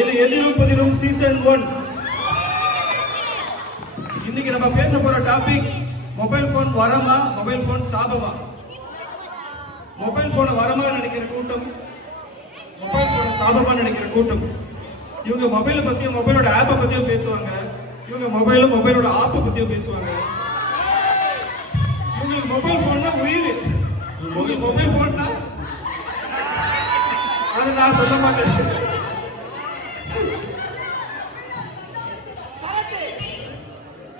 இது எதிரும் புதிரும் சீசன் 1. இன்னைக்கு நம்ம பேச போற டாபிக் மொபைல் போன் வரமா மொபைல் போன் சாபமா. மொபைல் போனை வரமா நினைக்கிற கூட்டம், மொபைல் போனை சாபமா நினைக்கிற கூட்டம். இவங்க மொபைலை பத்தியும் மொபைலோட ஆப்பை பத்தியும் பேசுவாங்க. இவங்க மொபைலோட ஆப்பை பத்தியும் பேசுவாங்க. இவங்களுக்கு மொபைல் போன்னா உயிர். உங்களுக்கு மொபைல் போன்னா அது நான் சொல்ல மாட்டேன்.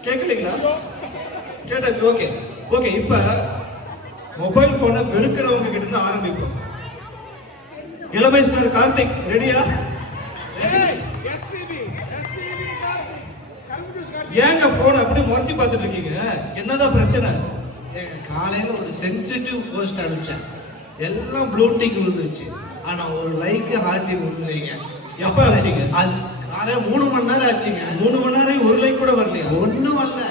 கேட்கலீங்களா? கேட்டாச்சு. Okay okay. இப்ப மொபைல் போனை வெறுக்கிறவங்க கிட்ட இருந்து ஆரம்பிப்போம். இளமை ஸ்டார் கார்த்திக் ரெடியா? ஏங்க போன் அப்படி முறைச்சி பார்த்துட்டு இருக்கீங்க? என்னதான் பிரச்சனை? காலையில ஒரு சென்சிட்டிவ் போஸ்ட் அனுப்பிச்சேன், எல்லாம் ப்ளூடிக் விழுந்துருச்சு. ஆனா ஒரு லைக் ஹார்ட்டி விழுந்துலைங்க. எப்ப அனுப்பிச்சீங்க? அது காலையில 3 மணி நேரம் ஆச்சுங்க. 3 மணி நேரம் ஒரு லைக் கூட வரலையா? ஒண்ணும் வரல.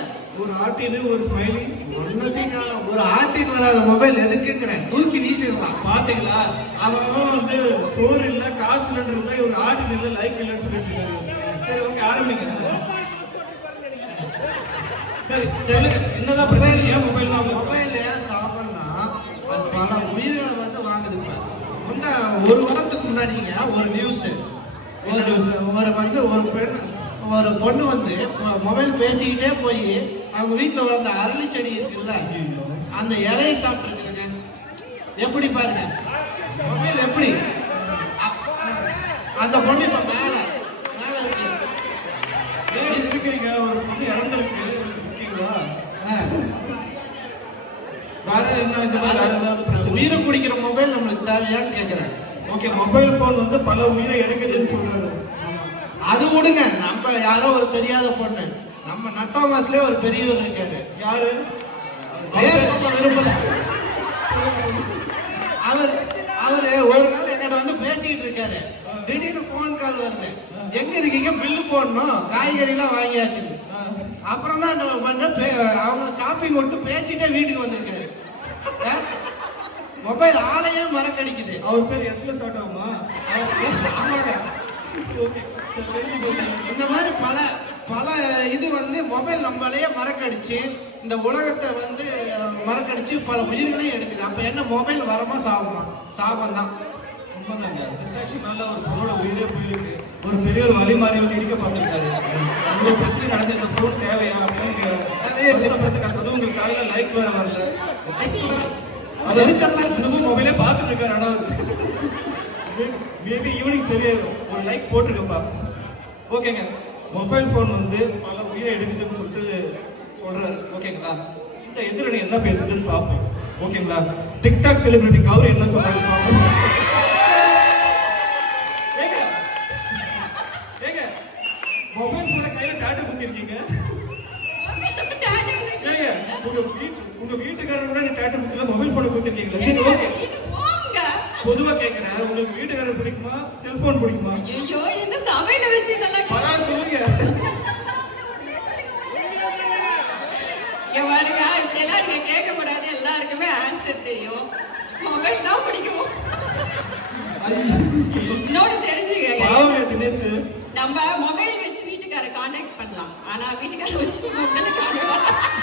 ஒரு ஹார்ட்டின்னு ஒரு ஸ்மைலி ஒன்னத்தையும் காணும். ஒரு ஹார்ட்டின் வராத மொபைல் எதுக்குங்கிறேன், தூக்கி வீசிடலாம். பாத்தீங்களா? அவன் வந்து சோறு இல்ல காசு இல்லைன்னு இருந்தா ஒரு ஹார்ட்டின் இல்ல லைக் இல்லைன்னு சொல்லிட்டு இருக்காரு. சரி ஓகே ஆரம்பிங்க. சரி சொல்லுங்க, என்னதான் மொபைல்? ஏன் மொபைல் தான் மொபைல் ஏன் சாப்பிட்னா அது பல உயிர்களை வந்து வாங்குது. முன்ன ஒரு வாரத்துக்கு முன்னாடிங்க ஒரு நியூஸ், ஒரு பொண்ணு வந்து மொபைல் பேசிக்கிட்டே போய் அவங்க வீட்டுல வளர்ந்த அரளி செடி இருக்குல்ல, அந்த இலையை சாப்பிட்டுருக்குதுங்க. எப்படி பாருங்க மொபைல் எப்படி. அந்த பொண்ணு இப்ப மேல இருக்கிறீங்க. ஒரு பொண்ணு இறந்துருக்கு இருக்கீங்களா? வேற என்ன ஏதாவது பிரச்சனை? உயிரை குடிக்கிற மொபைல் நம்மளுக்கு தேவையான்னு கேட்கிறேன். ஓகே, மொபைல் போன் வந்து பல உயிரை எடுக்குதுன்னு சொல்றாரு. அது விடுங்க, நம்ம யாரோ ஒரு தெரியாத பொண்ணு, நம்ம நட்டோமாஸ்லயே ஒரு பெரியவர் இருக்காரு. யாரு? விரும்பல. அவரு ஒரு நாள் என்கிட்ட வந்து பேசிக்கிட்டு இருக்காரு. திடீர்னு போன் கால் வருது, எங்க இருக்கீங்க, பில்லு போடணும், காய்கறி எல்லாம் வாங்கியாச்சு. அப்புறம் தான் அவங்க ஷாப்பிங் விட்டு பேசிட்டே வீட்டுக்கு வந்திருக்காரு. மொபைல் ஆளையே மறக்கடிக்குது. அவர் பேர் எஸ்ல ஸ்டார்ட் ஆகுமா? ஆமாங்க. இந்த மாதிரி பல இது வந்து மொபைல் நம்மளையே மறக்கடிச்சு இந்த உலகத்தை வந்து மறக்கடிச்சு பல உயிர்களையும் எடுக்குது. அப்ப என்ன மொபைல் வரமா சாபமா? சாபம் தான். உண்மைதாங்க. டிஸ்ட்ராக்ஷன் நல்ல ஒரு பொண்ணோட உயிரே போயிருக்கு. ஒரு பெரிய ஒரு வழி மாறி வந்து இடிக்க பார்த்துருக்காரு. உங்களுக்கு பிரச்சனை நடந்த இந்த ஃபோன் தேவையா அப்படின்னு கஷ்டம். உங்களுக்கு காலையில் லைக் வேற வரல. அது அடிச்சாங்களா? இன்னமும் மொபைலே பார்த்துட்டு இருக்காரு. ஆனால் மேபி ஈவினிங் சரியாயிரும். ஒரு லைக் போட்டிருக்கப்பா. ஓகேங்க. மொபைல் ஃபோன் வந்து பல உயிரை எடுக்குதுன்னு சொல்லிட்டு சொல்றாரு. ஓகேங்களா? இந்த எதிரணி என்ன பேசுதுன்னு பார்ப்போம். ஓகேங்களா? டிக்டாக் செலிபிரிட்டி கவர் என்ன சொல்றாரு பார்ப்போம். ஏங்க மொபைல் ஃபோனை கையில டாட்டா குத்திருக்கீங்க. உங்க வீட்டுக்காரர் கூட டாட்டா குத்தில மொபைல் ஃபோனை குத்திருக்கீங்களா? சரி ஓகே. பொதுவா கேக்குறேன், உங்களுக்கு வீட்டுக்காரர் பிடிக்குமா செல்போன் பிடிக்குமா? ஐயோ என்ன சமையல வச்சு இதெல்லாம் பரவாயில்ல சொல்லுங்க. பாருங்க, இதெல்லாம் நீங்க கேட்க கூடாது. எல்லாருக்குமே ஆன்சர் தெரியும். மொபைல் தான் பிடிக்கும். இன்னொன்னு தெரிஞ்சுங்க, தினேஷ், நம்ம மொபைல் வச்சு வீட்டுக்கார கான்டாக்ட் பண்ணலாம், ஆனா வீட்டுக்கார வச்சு மொபைல் கான்டாக்ட்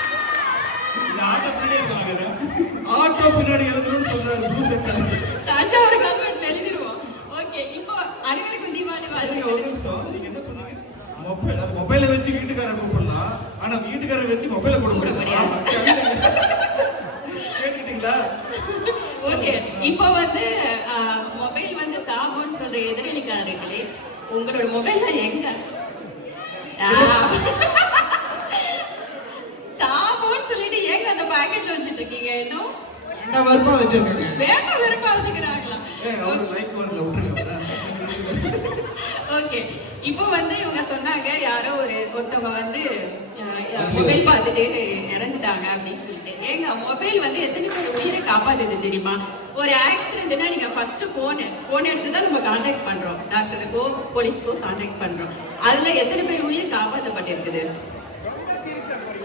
ஆட்டோ பின்னாடி எழுதுறோம்னு சொல்றாரு. தஞ்சாவூர் கல்வெட்டுல எழுதிருவோம். ஓகே, இப்போ அனைவருக்கும் தீபாவளி வாழ்த்துக்கள். நீங்க என்ன சொன்னீங்க? மொபைல், அது மொபைலை வச்சு வீட்டுக்காரர் கூப்பிடலாம், ஆனா வீட்டுக்காரர் வச்சு மொபைலை கொடுக்க முடியாது. கேட்டுக்கிட்டீங்களா? ஓகே, இப்போ வந்து மொபைல் வந்து சாபம்னு சொல்ற எதிரொலிக்காரர்களே, உங்களோட மொபைல் எங்க சாபம்னு சொல்லிட்டு ஏங்க அந்த பாக்கெட்ல வச்சிட்டு இருக்கீங்க? இன்னும் வெறுப்பா வச்சிருக்கீங்க. வேண்டாம், வெறுப்பா வச்சுக்கிறாங்களா? ஓகே, இப்போ வந்து இவங்க சொன்னாங்க, யாரோ ஒருத்தவங்க வந்து மொபைல் பார்த்துட்டு இறந்துட்டாங்க அப்படின்னு சொல்லிட்டு. ஏங்க மொபைல் வந்து எத்தனை பேர் உயிரை காப்பாத்துது தெரியுமா? ஒரு ஆக்சிடென்ட்னா நீங்க ஃபர்ஸ்ட் போன் எடுத்து தான் நம்ம கான்டாக்ட் பண்றோம், டாக்டருக்கோ போலீஸ்க்கோ கான்டாக்ட் பண்றோம். அதுல எத்தனை பேர் உயிர் காப்பாற்றப்பட்டிருக்குது?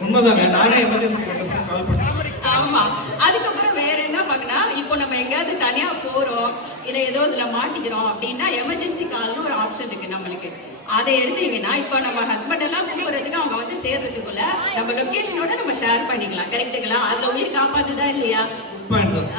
உண்மைதாங்க. நானே எமர்ஜென்சி கால் பண்ணேன். ஆமா. அதுக்கப்புறம் வேற என்ன பண்ணா, இப்போ நம்ம எங்கேயாவது தனியா போறோம் இல்ல ஏதோ இதுல மாட்டிக்கிறோம் அப்படின்னா எமர்ஜென்சி கால்னு ஒரு ஆப்ஷன் இருக்கு நம்மளுக்கு. அதை எடுத்தீங்கன்னா இப்போ நம்ம ஹஸ்பண்ட் எல்லாம் கூப்பிடுறதுக்கு அவங்க வந்து சேர்றதுக்குள்ள நம்ம லொகேஷனோட நம்ம ஷேர் பண்ணிக்கலாம். கரெக்ட்டுங்களா? அதுல உயிர் காப்பாத்துதா இல்லையா?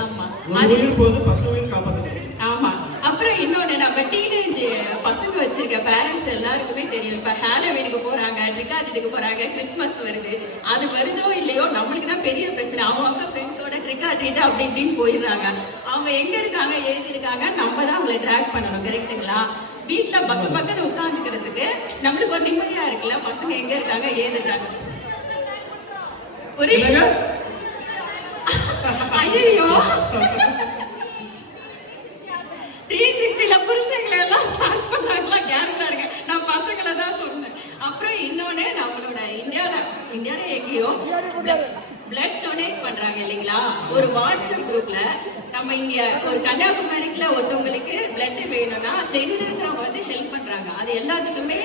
ஆமா. ஒரு உயிர் போது 10 உயிர் காப்பாத்துது. ஆமா. அப்புறம் இன்னொன்னு, நம்ம டீனேஜ் பசங்க வச்சிருக்க பேரண்ட்ஸ் எல்லாருக்குமே தெரியும். இப்ப ஹாலோவீனுக்கு போறாங்க, ட்ரிக் போறாங்க, கிறிஸ்துமஸ் வருது. அது வருதோ இல்லையோ நம்மளுக்கு தான் பெரிய பிரச்சனை. அவங்க ஃப்ரெண்ட்ஸோட ட்ரிக் அப்படி இப்படின்னு போயிடுறாங்க. அவங்க எங்க இருக்காங்க, ஏது இருக்காங்க, நம்ம தான் அவங்களை ட்ராக் பண்ணணும். கரெக்ட்டுங்களா? வீட்டுல பக்கன்னு உட்காந்துக்கிறதுக்கு நம்மளுக்கு ஒரு நிம்மதியா இருக்குல்ல. பசங்க எங்க இருக்காங்க, ஏது இருக்காங்க. ஒரு ஐயோ 360ல புருஷங்களை எல்லாம் ட்ராக் பண்றாங்களா, கேர்ஃபுல்லா இருங்க. நான் பசங்களை தான் சொன்னேன். அப்புறம் இன்னொன்னு, நம்மளோட இந்தியால எங்கேயோ பிளட் டொனேட் பண்றாங்க இல்லைங்களா? ஒரு வாட்ஸ்அப் குரூப்ல நம்ம இங்க ஒரு கன்னியாகுமரிக்குல ஒருத்தவங்களுக்கு பிளட் வேணும்னா சென்னையில இருக்கிறவங்க வந்து ஹெல்ப் பண்றாங்க. அது எல்லாத்துக்குமே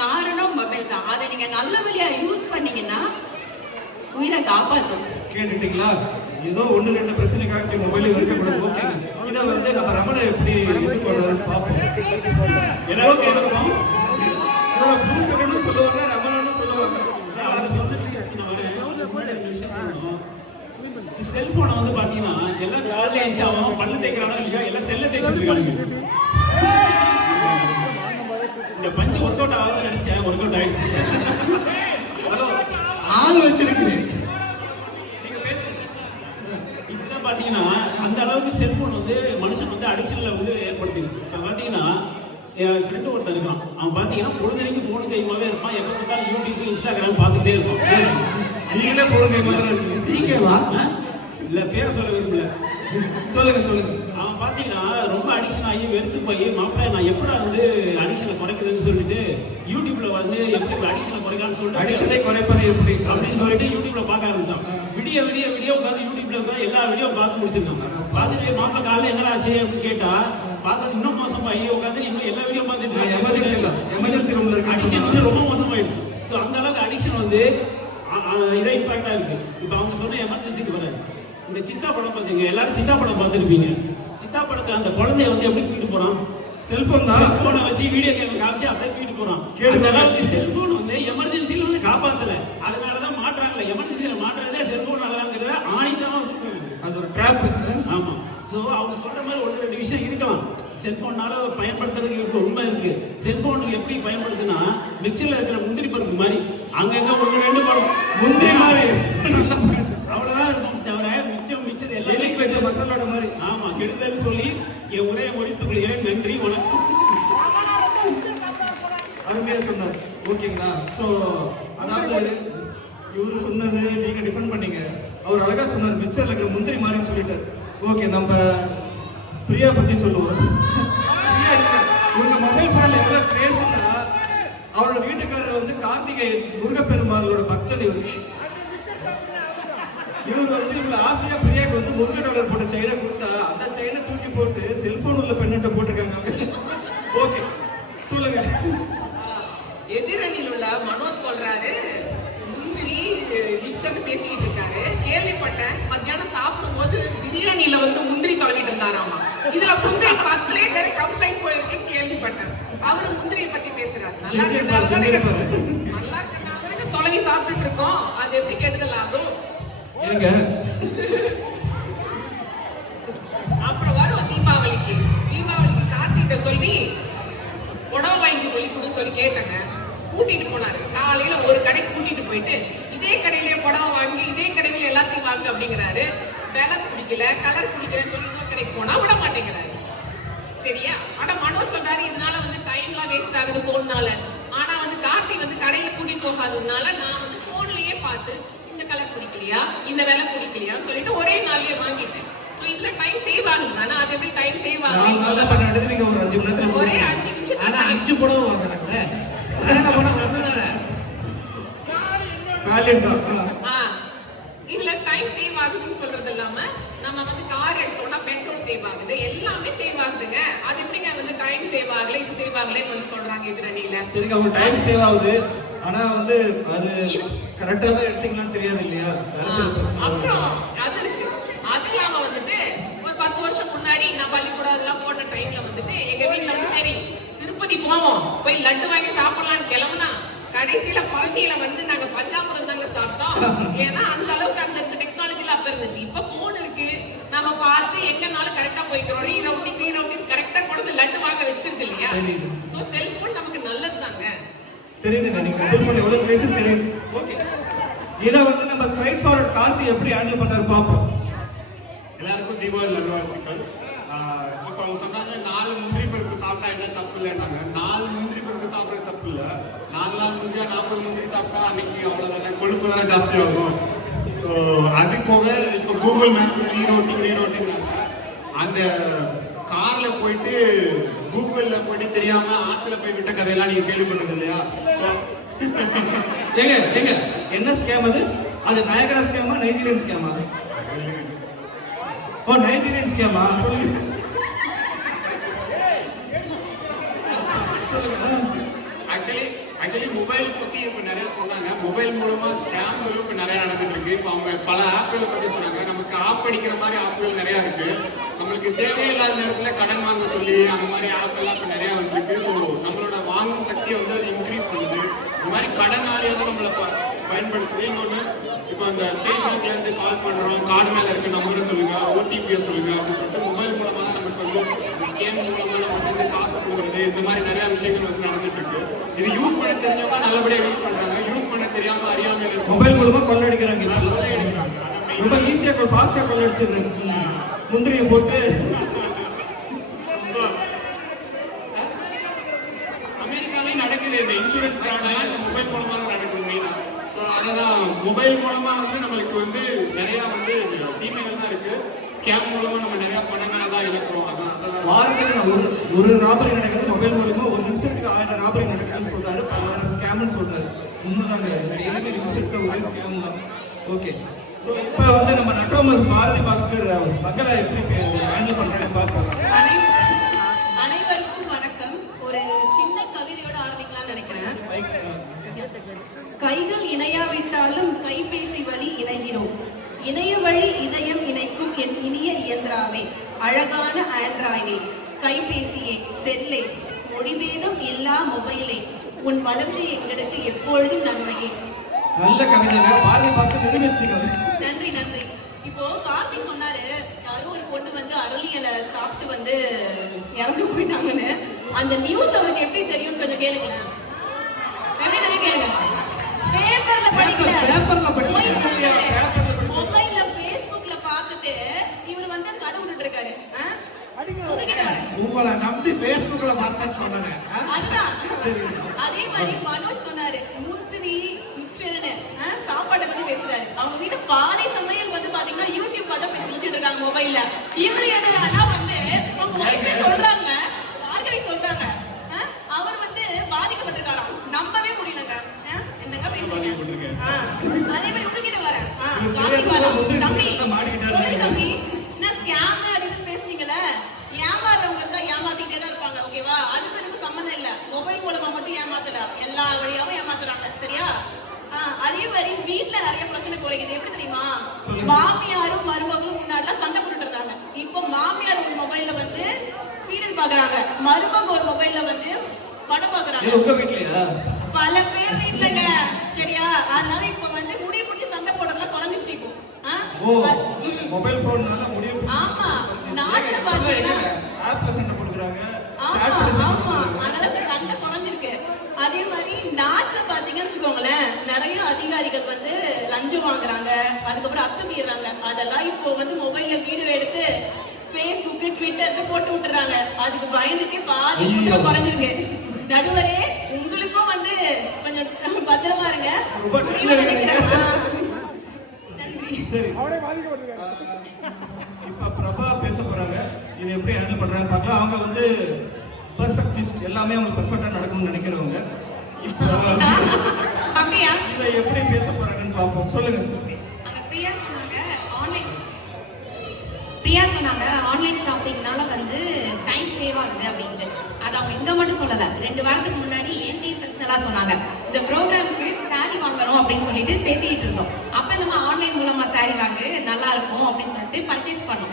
காரணம் மொபைல் தான். அதை நீங்க நல்ல வழியா யூஸ் பண்ணீங்கன்னா உயிரை காப்பாற்றும். கேட்டுட்டீங்களா? ஏதோ 1-2 பிரச்சனைக்காக மொபைல் இருக்கக்கூடாது. ஓகேங்க. இதை வந்து நம்ம ரமணை எப்படி எதிர்கொள்றாருன்னு பார்ப்போம். பூசகன்னு சொல்லுவாங்க, ரமணன்னு சொல்லுவாங்க. செல்போனை வந்து பாத்தீங்கன்னா எல்லாம் காலையில எழுந்தாலும் பல்லு தேய்க்கிறானோ இல்லையோ எல்லாம் செல்ல தேய்ச்சிட்டு இருக்காங்க. இந்த பஞ்சு ஒர்க் அவுட் ஆகுதுன்னு நினைச்சேன், ஒர்க் அவுட் ஆயிடுச்சு. ஹலோ, ஆள் வச்சிருக்குது. இப்பதான் பாத்தீங்கன்னா அந்த அளவுக்கு செல்போன் வந்து மனுஷன் வந்து அடிக்ஷன்ல வந்து ஏற்படுத்திருக்கு. இப்ப பாத்தீங்கன்னா என் ஃப்ரெண்டு ஒருத்தர் இருக்கான். அவன் பாத்தீங்கன்னா பொழுதுனைக்கு போன் கைமாவே இருப்பான். எப்ப பார்த்தாலும் யூடியூப், இன்ஸ்டாகிராம் பார்த்துட்டே இருப்பான். நீங்களே போன் கைமா தான் இருக்கீங்க. நீங்கவா? இல்ல, பேரை சொல்ல விரும்பல. சொல்லுங்க. அவன் பாத்தீங்கன்னா ரொம்ப அடிக்ஷன் ஆகி வெறுத்து போய், மாப்பிள்ள நான் எப்படி வந்து அடிக்ஷனை குறைக்குதுன்னு சொல்லிட்டு யூடியூப்ல வந்து எப்படி அடிக்ஷனை குறைக்கலாம்னு சொல்லிட்டு அடிக்ஷனை குறைப்பது எப்படி அப்படின்னு சொல்லிட்டு யூடியூப்ல பார்க்க ஆரம்பிச்சான். விடிய உட்காந்து யூடியூப்ல உட்காந்து எல்லா வீடியோ பார்த்து முடிச்சிருக்கான். பார்த்துட்டு மாப்பிள்ள காலைல என்னடா ஆச்சு அப்படின்னு கேட்டா, பார்த்தா இன்னும் மோசமாயி உட்காந்து இன்னும் எல்லா வீடியோ பார்த்துட்டு எமர்ஜென்சி ரூம்ல இருக்கு. அடிக்ஷன் வந்து ரொம்ப மோசமாயிடுச்சு. ஸோ அந்த அளவுக்கு அடிக்ஷன் வந்து இதை இம்பாக்டா இருக்கு. இப்போ அவங்க சொன்ன எமர்ஜென்சிக்கு வர இந்த சித்தா படம் பார்த்தீங்க, எல்லாரும் சித்தா படம் பார்த்துருப்பீங்க. சித்தா படத்துல அந்த குழந்தைய வந்து எப்படி தூக்கிட்டு போறான்? செல்போன் தான். செல்போனை வச்சு வீடியோ கேம் காமிச்சு அப்படியே தூக்கிட்டு போறான். செல்போன் வந்து எமர்ஜென்சியில வந்து காப்பாத்தல, அதனாலதான் மாற்றாங்கல்ல. எமர்ஜென்சியில மாற்றதே செல்போனாலங்கிறத ஆணித்தனமா சொல்றாங்க. அது ஒரு ட்ராப். ஆமா. சோ அவங்க சொல்ற மாதிரி 1-2 விஷயம் இருக்கலாம். செல்போனால பயன்படுத்துறதுக்கு உண்மை இருக்கு. செல்போன் எப்படி பயன்படுத்துனா மிக்சர்ல இருக்கிற முந்திரி பருப்பு மாதிரி அங்கங்க 1-2 படம் முந்திரி மாதிரி அவ்வளவுதான் இருக்கும். தவிர மிச்சம் எல்லாம் வச்ச மசாலோட மாதிரி. ஆமா, கெடுதல் சொல்லி என் உரையை முடித்துக் கொள்கிறேன். நன்றி, வணக்கம். அருமையா சொன்னார். ஓகேங்களா? சோ அதாவது இவரு சொன்னது நீங்க டிஃபெண்ட் பண்ணீங்க. அவர் அழகா சொன்னார், மிக்சர்ல இருக்கிற முந்திரி மாதிரின்னு சொல்லிட்டாரு. ஓகே, நம்ம பிரியா பத்தி சொல்லுவோம். உங்க மொபைல் போன்ல எவ்வளவு கிரேஸ்னா, அவரோட வீட்டுக்காரர் வந்து கார்த்திகை முருகப்பெருமானோட பக்தன். இவர் வந்து இவ்வளவு ஆசையா பிரியாக்கு வந்து $100 போட்ட செயினை கொடுத்தா, அந்த செயினை தூக்கி போட்டு செல்போன் உள்ள பெண்ணிட்ட போட்டிருக்காங்க. ஓகே, சொல்லுங்க. எதிரணியில் உள்ள மனோஜ் சொல்றாரு, முந்திரி மிச்சம் பேசிக்கிட்டு இருக்காரு. கேள்விப்பட்டேன், மத்தியானம் சாப்பிடும் போது பிரியாணியில வந்து முந்திரி தொலைவிட்டு இருந்தாராமா. இதுல முந்திரி 10 லிட்டர் கம்ப்ளைண்ட் போயிருக்குன்னு கேள்விப்பட்டேன். அவரு முந்திரியை பத்தி பேசுறாரு. நல்லா இருக்கிறனால தொலைவி சாப்பிட்டுட்டு இருக்கோம், அது எப்படி கெடுதல் ஆகும்? அப்புறம் வரும் தீபாவளிக்கு கார்த்திகிட்ட சொல்லி புடவை வாங்கி சொல்லி கேட்டேங்க. கூட்டிட்டு போனாரு. காலையில ஒரு கடைக்கு கூட்டிட்டு போயிட்டு, இதே கடையிலேயே புடவை வாங்கி இதே கடையில எல்லாத்தையும் வாங்க அப்படிங்கிறாரு. விலை பிடிக்கல, கலர் பிடிக்கலன்னு சொல்லி இன்னொரு கடைக்கு போனா விட மாட்டேங்கிறாரு. சரியா? ஆனா மனோஜ் சொன்னாரு, இதனால வந்து டைம்லாம் வேஸ்ட் ஆகுது போன்னால. ஆனா வந்து கார்த்தி வந்து கடையில கூட்டிட்டு போகாததுனால நான் வந்து போன்லயே பார்த்து இந்த கலர் பிடிக்கலையா, இந்த விலை பிடிக்கலையான்னு சொல்லிட்டு ஒரே நாள்லயே வாங்கிட்டேன். சோ இதுல டைம் சேவ் ஆகுது. ஆனா அது எப்படி டைம் சேவ் ஆகுது? நீங்க ஒரு 5 நிமிஷத்துல ஒரே 5 நிமிஷம். ஆனா 5 புடவை வாங்குறாங்க. என்ன படம் வந்துறாரு? காலிட் தான். இதுல டைம் சேவ் ஆகுதுன்னு சொல்றது இல்லாம நம்ம வந்து கார் எடுத்தோம்னா பெட்ரோல் சேவ் ஆகுது, எல்லாமே சேவ் ஆகுதுங்க. அது எப்படிங்க வந்து டைம் சேவ் ஆகல, இது சேவ் ஆகலன்னு வந்து சொல்றாங்க எதிரணியில. சரிங்க, அவங்க டைம் சேவ் ஆகுது. ஆனா வந்து அது கரெக்டா தான் எடுத்தீங்களான்னு தெரியாது இல்லையா? வேற சில பிரச்சனை அப்புறம் வரும். அது இருக்கு. அது இல்லாம வந்துட்டு ஒரு 10 வருஷம் முன்னாடி நான் பள்ளிக்கூடம் அதெல்லாம் போன டைம்ல வந்துட்டு எங்க வீட்டுல வந்து சரி திருப்பதி போவோம் போய் லட்டு வாங்கி சாப்பிடலாம்னு கிளம்புனா கடைசியில பழனியில வந்து நாங்க பஞ்சாமிரம் தாங்க சாப்பிட்டோம். ஏன்னா அந்த அளவுக்கு அந்த டெக்னாலஜில அப்ப இருந்துச்சு. இப்ப போன் இருக்கு, நம்ம பார்த்து எங்கனாலும் கரெக்டா போய்க்கிறோம். ரீரவுட்டிங் கரெக்டா கொண்டு லட்டு வாங்க வச்சிருது இல்லையா? சோ செல்போன் நமக்கு நல்லதுதாங்க. தெரியுதுங்க, நீங்க மொபைல் போன் எவ்வளவு பேசுன்னு தெரியுது. ஓகே, இத வந்து நம்ம ஸ்ட்ரைட் ஃபார்வர்ட் கார்த்தி எப்படி ஹேண்டில் பண்றாரு பாப்போம். எல்லாருக்கும் தீபாவளி நல்வாழ்த்துக்கள். இப்போ அவங்க சொன்னாங்க 4 முந்திரி பருப்பு சாப்பிட்டா என்ன தப்பு இல்லைன்னாங்க. 4 முந்திரி பருப்பு சாப்பிட்றது தப்பு இல்லை. 4 முந்திரியா 40 முந்திரி சாப்பிட்டா அன்னைக்கு அவ்வளோதானே கொழுப்பு தானே ஜாஸ்தி ஆகும். ஸோ அது போக இப்போ கூகுள் மேப் ரீரோட்டிங் அந்த கார்ல போயிட்டு கூகுள்ல போயிட்டு தெரியாம ஆத்துல போய் விட்ட கதையெல்லாம் நீங்க கேள்விப்பட்டது இல்லையா? ஏங்க என்ன ஸ்கேம் அது? அது நயகரா ஸ்கேமா நைஜீரியன் ஸ்கேமா? ஓ, நைஜீரியன் ஸ்கேமா? சொல்லுங்க. ஆக்சுவலி மொபைல் பத்தி இப்ப நிறைய சொன்னாங்க. மொபைல் மூலமா ஸ்கேம்களும் இப்ப நிறைய நடந்துட்டு இருக்கு. இப்ப அவங்க பல ஆப்கள் பத்தி சொன்னாங்க. நமக்கு ஆப் அடிக்கிற மாதிரி ஆப்கள் நிறைய இருக்கு. நம்மளுக்கு தேவையில்லாத நேரத்துல கடன் வாங்க சொல்லி அந்த மாதிரி ஆப் எல்லாம் இப்ப நிறைய வந்திருக்கு. ஸோ நம்மளோட வாங்கும் சக்தியை வந்து அது இன்க்ரீஸ் பண்ணுது. இந்த மாதிரி கடனாளியாக தான் நம்மளை பயன்படுத்துது. இன்னொன்று இப்போ அந்த ஸ்டேட் பேங்க்ல இருந்து கால் பண்றோம், கார்டு மேல இருக்க நம்பரை சொல்லுங்க, ஓடிபியை சொல்லுங்க அப்படின்னு சொல்லிட்டு மொபைல் மூலமா தான் நமக்கு வந்து ஸ்கேம் மூலமா நமக்கு வந்து காசு கொடுக்குறது, இந்த மாதிரி நிறைய விஷயங்கள் வந்து நடந்துட்டு இருக்கு. இது யூஸ் பண்ண தெரிஞ்சவங்க நல்லபடியா யூஸ் பண்றாங்க. யூஸ் பண்ண தெரியாம அறியாம மொபைல் மூலமா கொள்ளடிக்கிறாங்க. எடுக்கிறாங்க. ரொம்ப ஈஸியா ஃபாஸ்டா கொள்ளடிச்சிடுறாங்க. முந்திரியை போட்டு அமெரிக்காலையும் நடக்குது. இந்த இன்சூரன்ஸ் ஃப்ராடெல்லாம் இந்த மொபைல் மூலமா தான் நடக்குது மெயினா. ஸோ அதான் மொபைல் மூலமா வந்து நம்மளுக்கு வந்து நிறைய வந்து தீமைகள் தான் இருக்கு. ஸ்கேம் மூலமா நம்ம நிறைய பணங்களை தான் இழக்கிறோம். அதான் வாரத்துக்கு நான் ஒரு ராபரி நடக்குது மொபைல் மூலமா, ஒரு நிமிஷத்துக்கு 1000 ராபரி நடக்குதுன்னு சொல்றாரு. 1000 ஸ்கேம்னு சொல்றாரு. உண்மைதாங்க, டெய்லி நிமிஷத்துக்கு ஒரே ஸ்கேம் தான். ஓகே, ஸோ இப்போ வந்து நம்ம நட்டோமஸ் பாரதி பாஸ்கர் மக்களை எப்படி ஹேண்டில் பண்றாங்கன்னு பார்க்கலாம். அனைவருக்கும் வணக்கம். ஒரு சின்ன கவிதையோட ஆரம்பிக்கலாம்னு நினைக்கிறேன். கைகள் இணையாவிட்டாலும் கைபேசி வழி இணைகிறோம். இணைய வழி இதயம் இணைக்கும் என் இனிய இயந்திராவே, அழகான ஆண்ட்ராய்டே, கைபேசியே, செல்லே, மொழிபேதம் இல்லா மொபைலே, உன் வளர்ச்சி எங்களுக்கு எப்பொழுதும் நன்மையே. நல்ல கவிதைங்க, பாரதி பாஸ்கர் நிரூபிச்சிருக்காங்க. நன்றி. இப்போ கார்த்தி சொன்னாரு, யாரோ ஒரு பொண்ணு வந்து அரளியலை சாப்பிட்டு வந்து இறந்து போயிட்டாங்கன்னு. அந்த நியூஸ் அவருக்கு எப்படி தெரியும் கொஞ்சம் கேளுங்களேன். எப்படி தெரியும் கேளுங்க. பேப்பர்ல படிக்கல, மொபைல்ல பேஸ்புக்ல பார்த்துட்டு இவர் வந்து கதை விட்டுட்டு இருக்காரு. உங்ககிட்ட வரேன், உங்களை நம்பி பேஸ்புக்ல பார்த்தேன்னு சொன்னேன். அதுதான். அதே மாதிரி மனோஜ் சொன்னாரு, முந்திரி மிக்சர்னு சாப்பாட்டை பத்தி பேசுறாரு. அவங்க வீட்டு பாதி சமையல் வந்து பாத்தீங்கன்னா யூடியூப் பார்த்தா பேசி முடிச்சிட்டு இருக்காங்க மொபைல்ல. இவரு என்னன்னா வந்து சொல்றாங்க, பார்கவி சொல்றாங்க, அவர் வந்து பாதிக்கப்பட்டிருக்காராம். நம்பவே முடியலங்க. என்னங்க பேசுறீங்க? அதே மாதிரி உங்ககிட்ட வரேன். தம்பி சொல்லுங்க தம்பி, என்ன ஸ்கேம் அதுன்னு பேசுனீங்கல்ல, ஏமாறவங்க இருந்தா ஏமாத்திக்கிட்டே தான் இருப்பாங்க. ஓகேவா? அதுக்கு எனக்கு சம்மந்தம் இல்ல. மொபைல் மூலமா மட்டும் ஏமாத்தல, எல்லா வழியாவும் ஏமாத்துறாங்க. சரியா? அதே மாதிரி வீட்டுல நிறைய பிரச்சனை குறைக்குது. எப்படி தெரியுமா? மாமியாரும் மருமகளும் முன்னாடிலாம் சண்டை போட்டுட்டு இருந்தாங்க. இப்போ மாமியார் ஒரு மொபைல்ல வந்து சீரியல் பாக்குறாங்க, மருமக ஒரு மொபைல்ல வந்து படம் பாக்குறாங்க. உங்க வீட்லயா? பல பேர் வீட்டுலங்க. சரியா? அதனால இப்ப வந்து முடி முடி சண்டை போடுறதுலாம் குறைஞ்சிச்சு இப்போ. மொபைல் போன்னால முடிவு. ஆமா, நாட்டுல பாத்தீங்கன்னா ஆப்ல சண்டை போடுறாங்க. ஆமா, அதனால சண்டை குறைஞ்சிருக்கு. அதே மாதிரி நாட்டுல பாத்தீங்கன்னு வச்சுக்கோங்களேன், நிறைய அதிகாரிகள் வந்து லஞ்சம் வாங்குறாங்க, அதுக்கப்புறம் அத்துமீறாங்க. அதெல்லாம் இப்போ வந்து மொபைல்ல வீடியோ எடுத்து Facebook, Twitterல போட்டு விட்டுறாங்க. அதுக்கு பயந்துட்டு பாதி குற்றம் குறைஞ்சிருக்கு. நடுவரே, உங்களுக்கும் வந்து கொஞ்சம் பத்திரமா இருங்க. நினைக்கிறேன். நன்றி. சரி, இப்ப பிரபா பேச போறாங்க. இது எப்படி ஹேண்டில் பண்றாங்க பார்க்கலாம். அவங்க வந்து பெர்ஃபெக்டிஸ்ட், எல்லாமே அவங்க பெர்ஃபெக்ட்டா நடக்கணும்னு நினைக்கிறவங்க. இப்போ அப்படியா? இதை எப்படி பேச போறாங்கன்னு பார்ப்போம். சொல்லுங்க. அங்க பிரியா சொன்னாங்க ஆன்லைன் ஷாப்பிங்னால வந்து டைம் சேவ் ஆகுது அப்படின்ட்டு. அது அவங்க இங்க மட்டும் சொல்லல, 2 வாரத்துக்கு முன்னாடி என்கிட்ட பர்சனலா சொன்னாங்க. இந்த ப்ரோக்ராமுக்கு சாரி வாங்கணும் அப்படின்னு சொல்லிட்டு பேசிட்டு இருந்தோம். அப்ப நம்ம ஆன்லைன் மூலமா சாரி வாங்கு நல்லா இருக்கும் அப்படின்னு சொல்லிட்டு பர்ச்சேஸ் பண்ணோம்.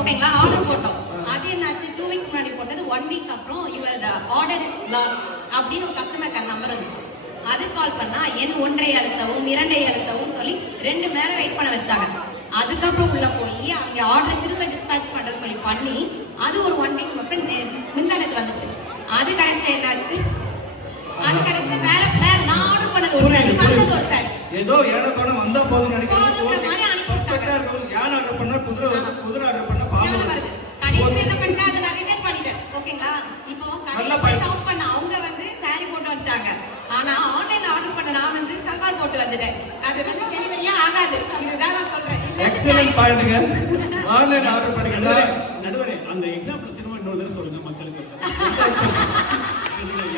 ஓகேங்களா, ஆர்டர் போட்டோம். அது என்னாச்சு, 2 வீக்ஸ் முன்னாடி போட்டது 1 வீக் அப்புறம் யுவர் ஆர்டர் இஸ் லாஸ்ட் அப்படின்னு ஒரு கஸ்டமர் கேர் நம்பர் வந்துச்சு. அது கால் பண்ணா என் 1 அழுத்தவும் 2 அழுத்தவும் சொல்லி 2 மேல வெயிட் பண்ண வச்சிட்டாங்க. அதுக்கப்புறம் உள்ள போய் அங்க ஆர்டர் திரும்ப டிஸ்பேச் பண்றேன்னு சொல்லி பண்ணி அது ஒரு 1 வீக் அப்புறம் மின்தானத்து வந்துச்சு. அது கடைசியில என்னாச்சு, அது கடைசியில வேற நான் ஆர்டர் பண்ணது ஒரு சாரி, வந்தது ஒரு சாரி. ஏதோ ஏனோதானோ வந்தா போதும் நினைக்கிறேன். மாதிரி அனுப்பிட்டாங்க. யான் ஆர்டர் பண்ணா குதிரை வருது, குதிரை ஆர்டர் பண்ணா பாம்பு வருது. கடைசியில என்ன பண்ணிட்டேன், அதை நான் ரிட்டர்ன் பண்ணிட்டேன். ஓகேங்களா, இப்போ நல்ல கடைசியில பையன். ஷாப் பண்ண அவங்க வந்து சாரி போட்டு வந்துட்டாங்க. ஆனா ஆன்லைன்ல ஆர்டர் பண்ண நான் வந்து சல்வார் போட்டு வந்துட்டேன். அது வந்து டெலிவரியா ஆகாது. இதுதான் நான் சொல்றேன். எக்ஸலென்ட் பாயிண்ட்ங்க. ஆன்லைன் ஆர்டர் பண்ணிட்டா நடுவரே அந்த எக்ஸாம்பிள் திரும்ப இன்னொரு தடவை சொல்லுங்க மக்களுக்கு.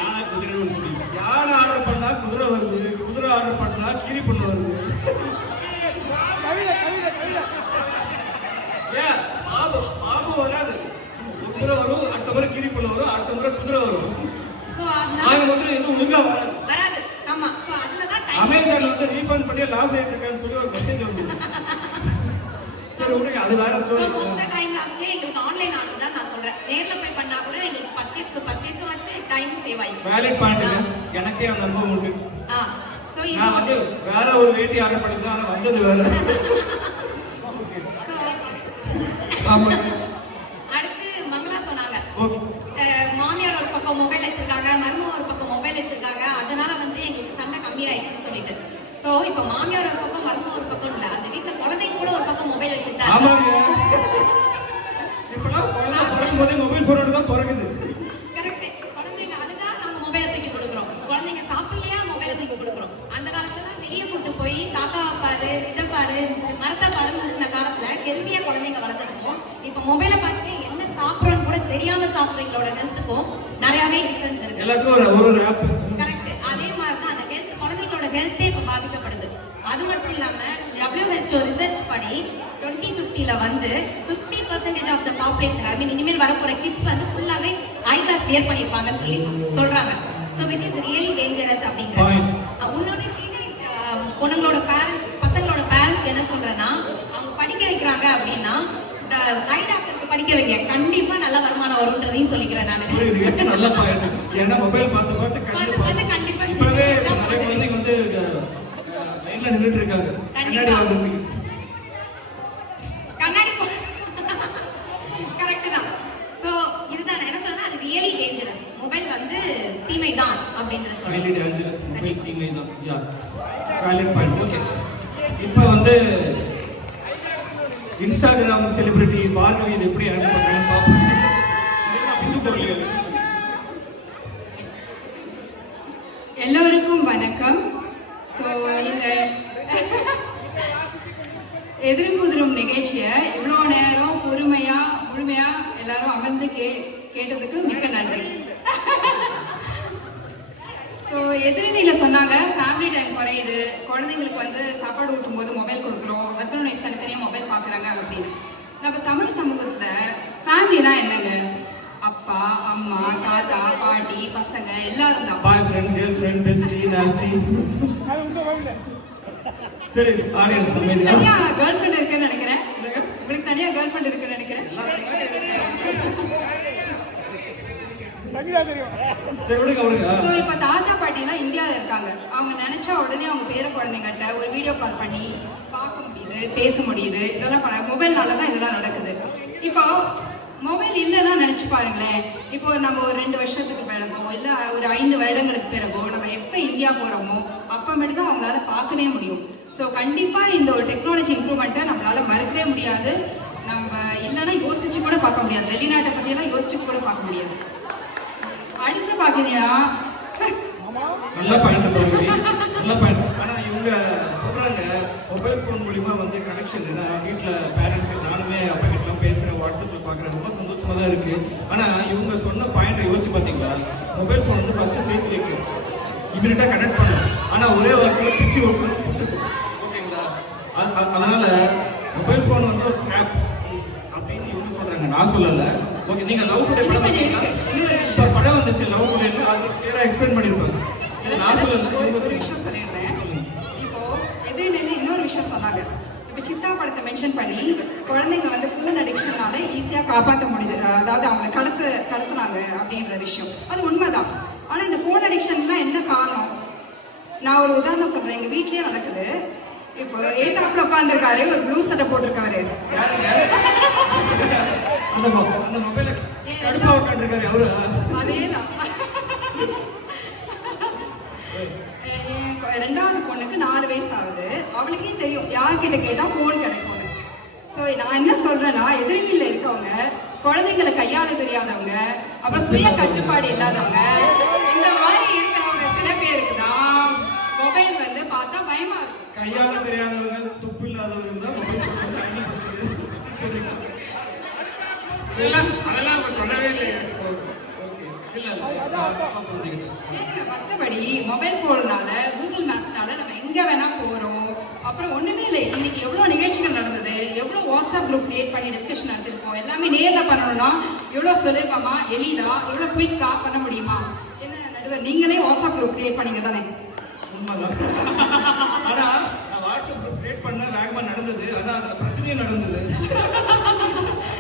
யானை குதிரைன்னு சொல்லுங்க. யானை ஆர்டர் பண்ணா குதிரை வருது, குதிரை ஆர்டர் பண்ணா கீரி புண்ணு வருது. ஏன் பாம்பு வராது, ஒரு முறை வரும், அடுத்த முறை கீரி புண்ணு வரும், அடுத்த முறை குதிரை வரும். சோ அதனால ஆக மொத்தம் எதுவும் ஒழுங்கா வராது. வராது. ஆமா, சோ அதுல தான் டைம். அமேசான் வந்து ரீஃபண்ட் பண்ணி லாஸ் ஆயிட்டு இருக்கான்னு சொல்லி ஒரு மெசேஜ் வந்து. சரி விடுங்க, அது வேற ஸ்டோரி. மொத்த டைம் லாஸ்ட்ல எங்களுக்கு ஆன்லைன் ஆர்டர் தான் நான் சொல்றேன். நேர்ல போய் பண்ணா கூட எங்களுக்கு பர்ச்சேஸும் ஆச்சு, டைம் சேவ் ஆயிடுச்சு. வேலிட் பாயிண்ட்ங்க. எனக்கே அந்த அனுபவம் உண்டு. சோ நான் வந்து வேற ஒரு வேட்டி ஆர்டர் பண்ணிருந்தேன், ஆனா வந்தது வேற. சோ ஆமா. அடுத்து மங்களா சொன்னாங்க, ஓகே. மாமியார் ஒரு பக்கம் மொபைல் வச்சிருக்காங்க, மருமகன் ஒரு பக்கம் மொபைல் வச்சிருக்காங்க, அதனால வந்து எங்களுக்கு சண்டை கம்மியாயிடுச்சுன்னு சொல்லிட்டு. சோ இப்போ மாமியார் ஒரு பக்கம் மருமகன் ஒரு பக்கம் இல்ல, அந்த வீட்டுல குழந்தைங்க கூட ஒரு பக்கம் மொபைல் வச்சிருக்காங்க. ஆமாங்க. இப்பலாம் குழந்தை பிறக்கும்போதே மொபைல் போனோட தான் பிறகுது. கரெக்ட். குழந்தைங்க அழுதா நாங்க மொபைலை தூக்கி கொடுக்குறோம், குழந்தைங்க சாப்பிடலையா மொபைலை தூக்கி கொடுக்குறோம். அந்த காலத்துல வெளியே கூட்டு போய் தாத்தா பாரு, இதை பாரு, மரத்தை பாருன்னு காலத்துல ஹெல்தியா குழந்தைங்க வளர்த்துருக்கோம். இப்ப மொபைலை பார்த்துட்டு என்ன சாப்பிடறோம்னு கூட தெரியாம சாப்பிடுறீங்களோட ஹெல்த்துக்கும் நிறையவே டிஃபரன்ஸ் இருக்கு. எல்லாத்துக்கும் ஒரு ஆப். கரெக்ட். அதே மாதிரி தான் அந்த ஹெல்த், குழந்தைங்களோட ஹெல்த்தே இப்ப பாதிக்கப்படுது. அது மட்டும் இல்லாம WHO ரிசர்ச் படி 2050ல வந்து 50% ஆஃப் த பாப்புலேஷன், ஐ மீன் இனிமேல் வரப்போற கிட்ஸ் வந்து ஃபுல்லாவே ஐ கிளாஸ் வியர் பண்ணிருப்பாங்கன்னு சொல்லி சொல்றாங்க. So which is really dangerous அப்படிங்கறது. இன்னொரு டீனேஜ் பொண்ணுங்களோட பேரண்ட்ஸ், பசங்களோட பேரண்ட்ஸ் என்ன சொல்றேன்னா, அவங்க படிக்க வைக்கிறாங்க அப்படின்னா ஐ டாக்டருக்கு படிக்க வைங்க, கண்டிப்பா நல்ல வருமானம் வரும்ன்றதையும் சொல்லிக்கிறேன் நான். நல்ல பாயிண்ட். ஏன்னா மொபைல் பார்த்து கண்டிப்பா இப்பவே நிறைய குழந்தைங்க வந்து லைன்ல நின்னுட்டு இருக்காங்க கண்ணாடி வாங்குறதுக்கு. கண்ணாடி கரெக்ட் தான். சோ இதுதான் என்ன சொன்னா, அது ரியலி டேஞ்சரஸ். மொபைல் வந்து தீமை தான் அப்படின்றது சொல்றேன். Really dangerous. மொபைல் தீமை தான். யா வேலிட் பாயிண்ட். ஓகே. இப்போ வந்து இன்ஸ்டாகிராம் செலிபிரிட்டி பார்கவி இது எப்படி ஹேண்டில் பண்றாங்கன்னு பாப்போம். எல்லோருக்கும் வணக்கம். ஸோ இந்த எதிரும் புதிரும் நிகழ்ச்சியை இவ்வளோ நேரம் பொறுமையா முழுமையா எல்லாரும் அமர்ந்து கேட்டதுக்கு மிக்க நன்றி. ஸோ எதிரணியில சொன்னாங்க ஃபேமிலி டைம் குறையுது, குழந்தைங்களுக்கு வந்து சாப்பாடு ஊட்டும் போது மொபைல் கொடுக்குறோம், ஹஸ்பண்ட் ஒய்ஃப் தனித்தனியாக மொபைல் பார்க்குறாங்க அப்படின்னு. நம்ம தமிழ் சமூகத்துல ஃபேமிலினா என்னங்க? அப்பா, அம்மா, தாத்தா, பாட்டி, பசங்க எல்லாரும் தான். Boyfriend, girlfriend, bestie, nasty. சரி, ஆடியன்ஸ் உங்களுக்கு தனியா கேர்ள் ஃப்ரெண்ட் இருக்குன்னு நினைக்கிறேன். உங்களுக்கு தனியா கேர்ள் ஃப்ரெண்ட் இருக்குன்னு நினைக்கிறேன். சோ இப்ப தாத்தா பாட்டினா இந்தியால இருக்காங்க. அவங்க நினைச்சா உடனே அவங்க பேர குழந்தைங்கள்ட்ட ஒரு வீடியோ கால் பண்ணி பார்க்க முடியுது, பேச முடியுது. இதெல்லாம் மொபைல்னால தான் இதெல்லாம் நடக்குது. இப்போ மொபைல் இல்லைன்னா நினைச்சு பாருங்களேன். இப்போ நம்ம ஒரு 2 வருஷத்துக்கு பிறகோ இல்ல ஒரு 5 வருடங்களுக்கு பிறகோ நம்ம எப்ப இந்தியா போறோமோ அப்பமேட்டு தான் அவங்களால பார்க்கவே முடியும். ஸோ கண்டிப்பா இந்த ஒரு டெக்னாலஜி இம்ப்ரூவ்மெண்ட்டை நம்மளால மறுக்கவே முடியாது. நம்ம இல்லைன்னா யோசிச்சு கூட பார்க்க முடியாது. வெளிநாட்டை பத்தியெல்லாம் யோசிச்சு கூட பார்க்க முடியாது. அடுத்து பாத்தீங்கன்னா நல்ல பாயிண்ட் பாருங்க, நல்ல பாயிண்ட். ஆனா இவங்க சொல்றாங்க மொபைல் போன் மூலியமா வந்து கனெக்ஷன். வீட்டுல பேரண்ட்ஸ், நானுமே அப்பா கிட்ட பேசுறேன், வாட்ஸ்அப்ல பாக்குறேன், ரொம்ப சந்தோஷமா தான் இருக்கு. ஆனா இவங்க சொன்ன பாயிண்ட் யோசிச்சு பாத்தீங்களா, மொபைல் போன் வந்து ஃபர்ஸ்ட் சேர்த்து வைக்கும், இமீடியட்டா கனெக்ட் பண்ணும். ஆனா ஒரே வாரத்துல பிச்சு விட்டு ஓகேங்களா. அதனால மொபைல் போன் வந்து ஒரு ட்ராப் அப்படின்னு இவங்க சொல்றாங்க, நான் சொல்லல. ஓகே, நீங்க லவ் டுடே இன்னும் படம் கொஞ்சம் பார்த்தீங்களா? இருக்கு. இன்னொரு இப்போ விஷயம். படம் வந்துச்சு லவ் டுடேன்னு, அது கிளியரா எக்ஸ்பிளைன் பண்ணிருப்பாங்க. இது நான் சொல்லல, ஒரு நீங்க ஒரு சொல்லுங்க. விஷயம் சொல்லிடுறேன். இப்போ எதிரில் இன்னொரு விஷயம் சொன்னாங்க. இப்போ சித்தா படத்தை மென்ஷன் பண்ணி குழந்தைங்க வந்து ஃபோன் அடிக்ஷனால ஈஸியா காப்பாற்ற முடியுது, அதாவது அவங்க கடத்துனாங்க அப்படின்ற விஷயம் அது உண்மைதான். ஆனா இந்த ஃபோன் அடிக்ஷன்லாம் என்ன காரணம்? நான் ஒரு உதாரணம் சொல்றேன். எங்க வீட்லயே நடக்குது. இப்போ ஏத்தாப்புல உட்காந்துருக்காரு, ஒரு ப்ளூ சட்டை போட்டிருக்காரு. அந்த மொபைல கடுப்பா உட்காந்துருக்காரு அவரு. அதேதான். என் ரெண்டாவது பொண்ணுக்கு 4 வயசு ஆகுது. அவளுக்கே தெரியும் யார்கிட்ட கேட்டா போன் கிடைக்கும்னு. சோ நான் என்ன சொல்றேன்னா, எதிர்நிலையில இருக்கவங்க, குழந்தைங்களை கையாள தெரியாதவங்க, அப்புறம் சுய கட்டுப்பாடு இல்லாதவங்க, இந்த மாதிரி இருக்கிறவங்க சில பேருக்கு தான் மொபைல் வந்து பார்த்தா பயமா இருக்கும். கையால தெரியாதவங்க, துப்பு இல்லாதவங்க தான் மொபைல் போட்டு அடிபடுத்துறது. அதெல்லாம் அவங்க சொல்லவே இல்லையே. இல்ல நான் தப்பா புரிஞ்சுக்கிட்டேன். கேளுங்க, மற்றபடி மொபைல் போனால, கூகுள் மேப்ஸ்னால நம்ம எங்க வேணா போறோம். அப்புறம் ஒண்ணுமே இல்லை. இன்னைக்கு எவ்வளவு நிகழ்ச்சிகள் நடந்தது, எவ்வளவு வாட்ஸ்அப் குரூப் கிரியேட் பண்ணி டிஸ்கஷன் நடத்திருப்போம். எல்லாமே நேர்ல பண்ணணும்னா எவ்வளவு சுலபமா, எளிதா, எவ்வளவு குயிக்கா பண்ண முடியுமா? என்ன நடுவர், நீங்களே வாட்ஸ்அப் குரூப் கிரியேட் பண்ணீங்க தானே? உண்மைதான். ஆனா நான் வாட்ஸ்அப் குரூப் கிரியேட் பண்ண வேகமா நடந்தது. ஆனா அதுல பிரச்சனையும் நடந்தது.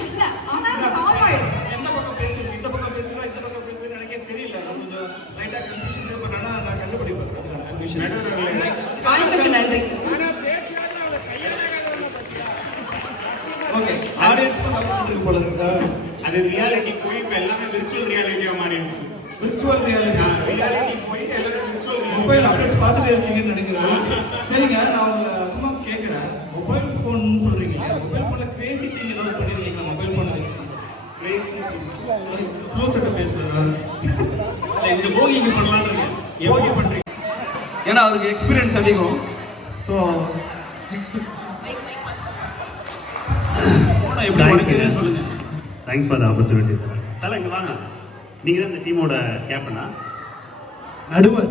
இல்ல, ஆனா சால்வ் ஆயிடும். எந்த பக்கம் பேசுறது, இந்த பக்கம் பேசுறதா, இந்த பக்கம் பேசுறது எனக்கே தெரியல. கொஞ்சம் லைட்டா கன்ஃபியூஷன் இருக்கு. பட் ஆனா நான் கண்டுபிடிப்பேன் அதுக்கான சொல்யூஷன். வாய்ப்புக்கு நன்றி. ஓகே, ஆடியன்ஸ் வந்துருக்கு போல இருக்கு. அது ரியாலிட்டி போய் இப்ப எல்லாமே விர்ச்சுவல் ரியாலிட்டியா மாறிடுச்சு. விர்ச்சுவல் ரியாலிட்டி ரியாலிட்டி போய் எல்லாமே விர்ச்சுவல் மொபைல் அப்டேட்ஸ் பார்த்துட்டே இருக்கீங்கன்னு நினைக்கிறேன். சரிங்க, நான் உங்களை சும்மா கேட்குறேன். மொபைல் ஃபோன் சொல்றீங்க இல்லையா? மொபைல் ஃபோனில் கிரேசி திங் ஏதாவது பண்ணிருக்கீங்களா? மொபைல் ஃபோனை வச்சு க்ளோ செட்டை பேசுறேன். இந்த போகிக்கு பண்ணலான்னு இருக்கேன். ஓகே பண்றீங்க, ஏன்னா அவருக்கு எக்ஸ்பீரியன்ஸ் அதிகம். ஸோ எப்படி உடைக்கிறேன்னு சொல்லுங்க. Thanks for the opportunity. தலை இங்கே வாங்க. நீங்கள் தான் இந்த டீமோட கேப்டனா? நடுவர்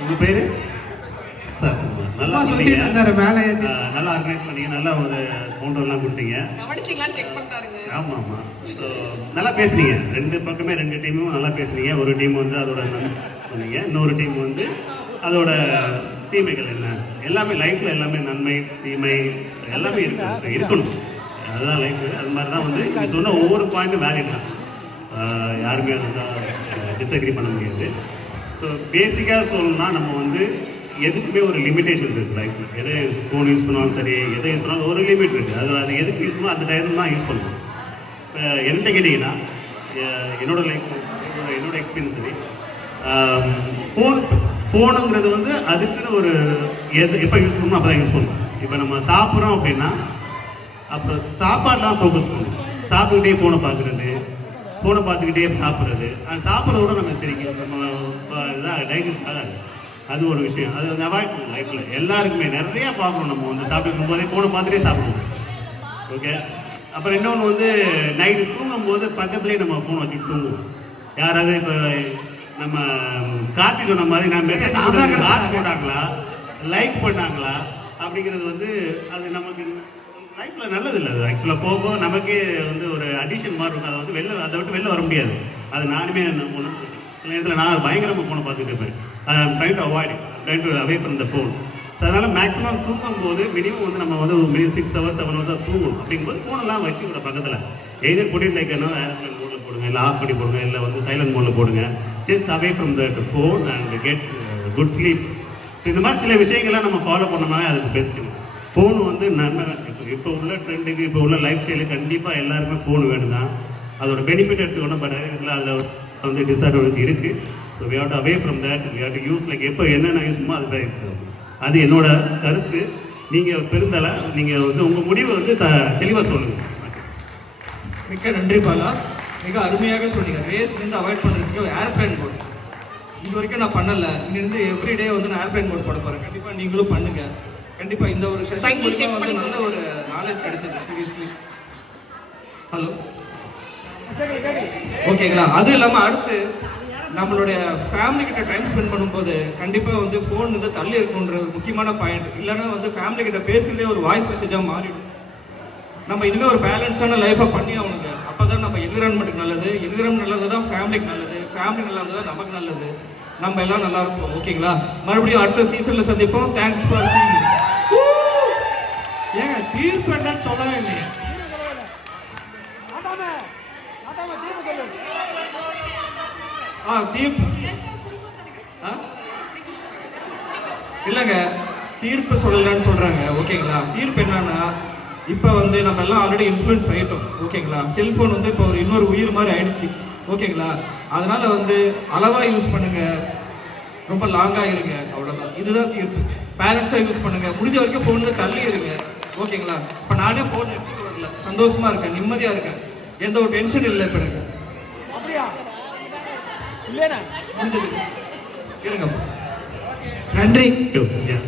உங்கள் பேர்? சார் நல்லா சொல்லிட்டு இருந்தாரு மேலே ஏற்றி. நல்லா ஆர்கனைஸ் பண்ணீங்க, நல்லா ஒரு கவுண்டர்லாம் கொடுத்தீங்க. கவனிச்சிங்களான்னு செக் பண்ணிட்டாருங்க. ஆமாம் ஆமாம். ஸோ நல்லா பேசுனீங்க. ரெண்டு பக்கமே ரெண்டு டீமும் நல்லா பேசுனீங்க. ஒரு டீம் வந்து அதோட நன்மை சொன்னீங்க, இன்னொரு டீம் வந்து அதோட தீமைகள் என்ன. எல்லாமே லைஃப்பில் எல்லாமே நன்மை தீமை எல்லாமே இருக்கணும். அதுதான் லைஃப். அது மாதிரி தான் வந்து நீங்கள் சொன்ன ஒவ்வொரு பாயிண்ட்டும் வேலிட் தான். யாருமே அதுதான் டிஸ்அக்ரி பண்ண முடியாது. ஸோ பேசிக்காக சொல்லணும்னா நம்ம வந்து எதுக்குமே ஒரு லிமிட்டேஷன் இருக்குது லைஃப்பில். எதை ஃபோன் யூஸ் பண்ணாலும் சரி, எதை யூஸ் பண்ணாலும் ஒரு லிமிட் இருக்குது. அது எதுக்கு யூஸ் பண்ணால் அந்த டைம் தான் யூஸ் பண்ணணும். இப்போ என்கிட்ட கேட்டிங்கன்னா என்னோடய லைஃப், என்னோடய எக்ஸ்பீரியன்ஸ் சரி, ஃபோனுங்கிறது வந்து அதுக்குன்னு ஒரு எப்போ யூஸ் பண்ணணும் அப்போ தான் யூஸ் பண்ணணும். இப்போ நம்ம சாப்பிட்றோம் அப்படின்னா அப்போ சாப்பாடுலாம் ஃபோக்கஸ் பண்ணணும். சாப்பிட்டுக்கிட்டே ஃபோனை பார்க்குறது, ஃபோனை பார்த்துக்கிட்டே சாப்பிட்றது, அது சாப்பிட்றதோட நம்ம சரிக்கும் நம்ம இதாக டைஜஸ்ட் ஆகாது. அது ஒரு விஷயம். அது வந்து அவாய்ட் பண்ணணும் லைஃப்பில். எல்லாருக்குமே நிறையா பார்க்கணும். நம்ம வந்து சாப்பிட்டு போதே ஃபோனை பார்த்துட்டே சாப்பிடுவோம். ஓகே. அப்புறம் இன்னொன்று வந்து நைட்டு தூங்கும்போது பக்கத்துலேயே நம்ம ஃபோனை வச்சுட்டு தூங்குவோம். யாராவது இப்போ நம்ம கார்த்தி சொன்ன மாதிரி நான் மெசேஜ் ஹார்ட் போட்டாங்களா, லைக் பண்ணாங்களா அப்படிங்கிறது வந்து அது நமக்கு லைஃப்பில் நல்லது இல்லை. அது ஆக்சுவலாக போக நமக்கே வந்து ஒரு அடிஷன் மாதிரி இருக்கும். அதை வந்து அதை விட்டு வெளில வர முடியாது. அது நானுமே சில நேரத்தில் நான் பயங்கரமாக ஃபோனை பார்த்துட்டு இருப்பேன். Trying to avoid, trying to away from the phone. So அதனால் மேக்ஸிமம் தூங்கும்போது மினிமம் வந்து நம்ம வந்து மினிமம் 6 hours 7 hours தூங்கணும். அப்படிங்கும்போது ஃபோனெல்லாம் வச்சுக்கிற பக்கத்தில் எய்தர் போட்டு லைக்கணும் ஏர்ப்ளைன் மோடில் போடுங்க, இல்லை ஆஃப் பண்ணி போடுங்க, இல்லை வந்து சைலண்ட் மோடில் போடுங்க. Just away from that phone and get good sleep. So இந்த மாதிரி சில விஷயங்கள்லாம் நம்ம ஃபாலோ பண்ணோம்னாவே அதுக்கு பெஸ்ட்டு. ஃபோனு வந்து நன்மை. இப்போ உள்ள ட்ரெண்டுக்கு, இப்போ உள்ள லைஃப் ஸ்டைலுக்கு கண்டிப்பாக எல்லாருமே ஃபோன் வேணும் தான். அதோட பெனிஃபிட் எடுத்துக்கணும். பட் இதில் அதில் வந்து டிஸ்அட்வான்டேஜ் இருக்குது. So we have to away from that. We have to use like எப்போ என்னென்ன யூஸ் பண்ணுமோ அது என்னோட கருத்து. நீங்கள் பெருந்தலை, நீங்கள் வந்து உங்கள் முடிவை வந்து தெளிவாக சொல்லுங்கள். மிக்க நன்றி பாலா, மிக அருமையாக சொன்னீங்க. ரேஸ்லேருந்து அவாய்ட் பண்ணுறதுக்கு ஏர்ப்ளைன் மோட் இது வரைக்கும் நான் பண்ணலை. இங்கிருந்து எவ்ரிடே வந்து நான் ஏர்ப்ளைன் மோட் போட போகிறேன். கண்டிப்பாக நீங்களும் பண்ணுங்க. கண்டிப்பாக இந்த ஒரு செஷன் வந்து நல்ல ஒரு நாலேஜ் கிடைச்சது. சீரியஸ்லி. ஹலோ, ஓகேங்களா? அதுவும் இல்லாமல் அடுத்து நம்மளுடைய ஃபேமிலி கிட்ட டைம் ஸ்பெண்ட் பண்ணும்போது கண்டிப்பாக வந்து ஃபோன் வந்து தள்ளி இருக்கணுன்றது முக்கியமான பாயிண்ட். இல்லைன்னா வந்து ஃபேமிலி கிட்ட பேசுறதே ஒரு வாய்ஸ் மெசேஜாக மாறிடும். நம்ம இனிமேல் ஒரு பேலன்ஸான லைஃபை பண்ணி அவனுக்கு அப்போ அப்பதான் நம்ம என்விரான்மெண்ட்டுக்கு நல்லது, என்விரான்மெண்ட் நல்லது தான் ஃபேமிலிக்கு நல்லது, ஃபேமிலி நல்லா இருந்தால் தான் நமக்கு நல்லது, நம்ம எல்லாம் நல்லா இருப்போம். ஓகேங்களா? மறுபடியும் அடுத்த சீசன்ல சந்திப்போம். Thanks for seeing. ஏங்க தீர்ப்பு என்னன்னு சொல்லவே இல்லையா? தீர்ப்பு இல்லைங்க, தீர்ப்பு சொல்லலன்னு சொல்றாங்க. ஓகேங்களா? தீர்ப்பு என்னன்னா, இப்போ வந்து நம்ம எல்லாம் ஆல்ரெடி இன்ஃப்ளூயன்ஸ் ஆகிட்டோம். ஓகேங்களா? செல்ஃபோன் வந்து இப்போ ஒரு இன்னொரு உயிர் மாதிரி ஆயிடுச்சு. ஓகேங்களா? அதனால வந்து அளவாக யூஸ் பண்ணுங்க, ரொம்ப லாங்காக இருங்க, அவ்வளோதான். இதுதான் தீர்ப்பு. பேரண்ட்ஸாக யூஸ் பண்ணுங்க, முடிஞ்ச வரைக்கும் ஃபோனில் தள்ளி இருங்க. ஓகேங்களா? இப்போ நானே ஃபோன் எடுத்துட்டு வரல, சந்தோஷமா இருக்கேன், நிம்மதியாக இருக்கேன், எந்த ஒரு டென்ஷன் இல்லை இப்போ எனக்கு. முடிஞ்சது இருங்க. நன்றி. Yeah.